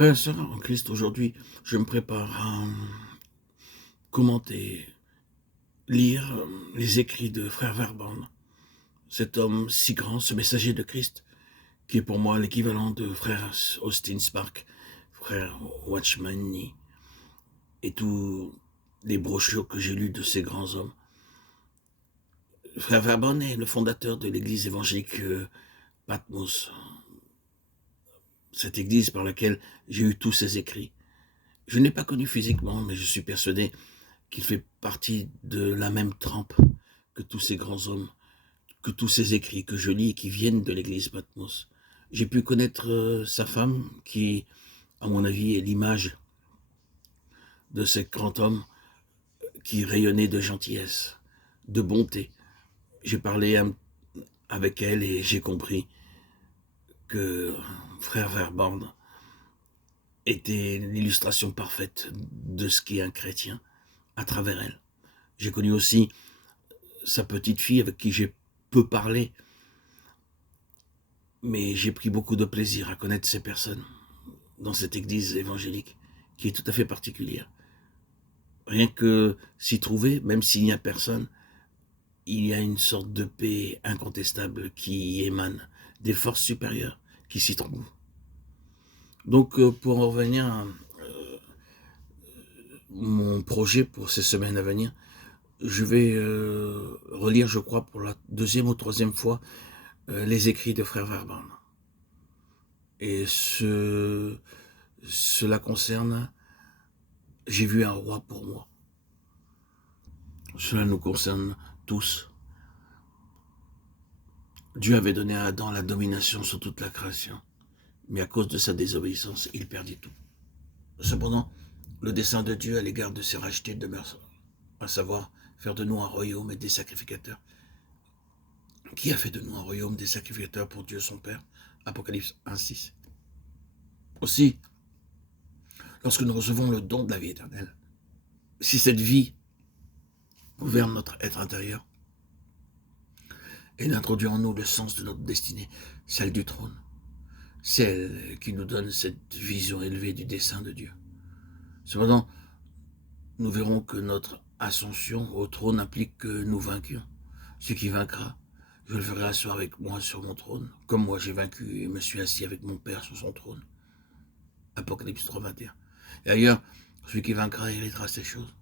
Frères et sœurs en Christ, aujourd'hui, je me prépare à commenter, lire les écrits de Frère Verban, cet homme si grand, ce messager de Christ, qui est pour moi l'équivalent de Frère Austin Spark, Frère Watchman Nee, et tous les brochures que j'ai lues de ces grands hommes. Frère Verban est le fondateur de l'église évangélique Patmos, cette église par laquelle j'ai eu tous ses écrits. Je ne l'ai pas connu physiquement, mais je suis persuadé qu'il fait partie de la même trempe que tous ces grands hommes, que tous ces écrits que je lis et qui viennent de l'église Patmos. J'ai pu connaître sa femme, qui, à mon avis, est l'image de ce grand homme qui rayonnait de gentillesse, de bonté. J'ai parlé avec elle et j'ai compris que Frère Verban était l'illustration parfaite de ce qu'est un chrétien à travers elle. J'ai connu aussi sa petite fille avec qui j'ai peu parlé, mais j'ai pris beaucoup de plaisir à connaître ces personnes dans cette église évangélique qui est tout à fait particulière. Rien que s'y trouver, même s'il n'y a personne, il y a une sorte de paix incontestable qui émane des forces supérieures qui s'y trouvent. Donc pour en revenir à mon projet pour ces semaines à venir, je vais relire, je crois, pour la deuxième ou troisième fois, les écrits de Frère Verban. Et cela concerne « J'ai vu un roi pour moi ». Cela nous concerne tous. Dieu avait donné à Adam la domination sur toute la création, mais à cause de sa désobéissance, il perdit tout. Cependant, le dessein de Dieu à l'égard de ses rachetés demeure, à savoir faire de nous un royaume et des sacrificateurs. Qui a fait de nous un royaume des sacrificateurs pour Dieu son Père? Apocalypse 1,6. Aussi, lorsque nous recevons le don de la vie éternelle, si cette vie gouverne notre être intérieur et introduit en nous le sens de notre destinée, celle du trône, celle qui nous donne cette vision élevée du dessein de Dieu. Cependant, nous verrons que notre ascension au trône implique que nous vainquions. Ce qui vaincra, je le ferai asseoir avec moi sur mon trône, comme moi j'ai vaincu et me suis assis avec mon Père sur son trône. Apocalypse 3, 21. Et ailleurs, celui qui vaincra héritera ces choses.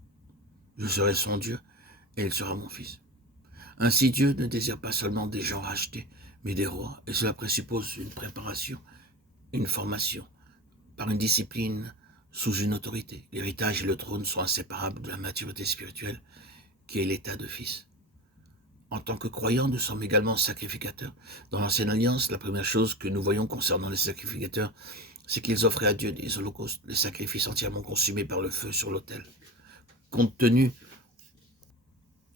Je serai son Dieu et il sera mon fils. Ainsi Dieu ne désire pas seulement des gens rachetés, mais des rois, et cela présuppose une préparation, une formation, par une discipline sous une autorité. L'héritage et le trône sont inséparables de la maturité spirituelle, qui est l'état de fils. En tant que croyants, nous sommes également sacrificateurs. Dans l'Ancienne Alliance, la première chose que nous voyons concernant les sacrificateurs, c'est qu'ils offraient à Dieu des holocaustes, des sacrifices entièrement consumés par le feu sur l'autel. Compte tenu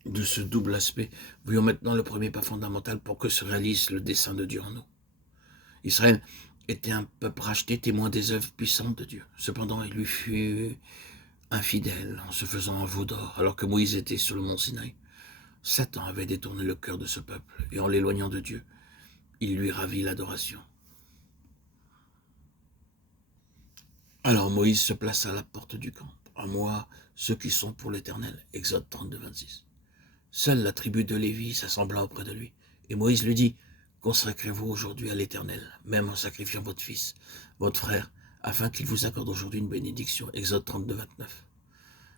de ce double aspect, voyons maintenant le premier pas fondamental pour que se réalise le dessein de Dieu en nous. Israël était un peuple racheté, témoin des œuvres puissantes de Dieu. Cependant, il lui fut infidèle en se faisant un veau d'or, alors que Moïse était sur le mont Sinaï. Satan avait détourné le cœur de ce peuple, et en l'éloignant de Dieu, il lui ravit l'adoration. Alors Moïse se plaça à la porte du camp. À moi, ceux qui sont pour l'Éternel. Exode 32, 26. Seule la tribu de Lévi s'assembla auprès de lui. Et Moïse lui dit, consacrez-vous aujourd'hui à l'Éternel, même en sacrifiant votre fils, votre frère, afin qu'il vous accorde aujourd'hui une bénédiction. Exode 32, 29.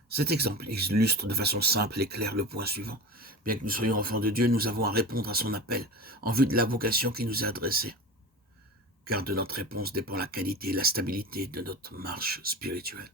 Cet exemple illustre de façon simple et claire le point suivant. Bien que nous soyons enfants de Dieu, nous avons à répondre à son appel en vue de la vocation qui nous est adressée. Car de notre réponse dépend la qualité et la stabilité de notre marche spirituelle.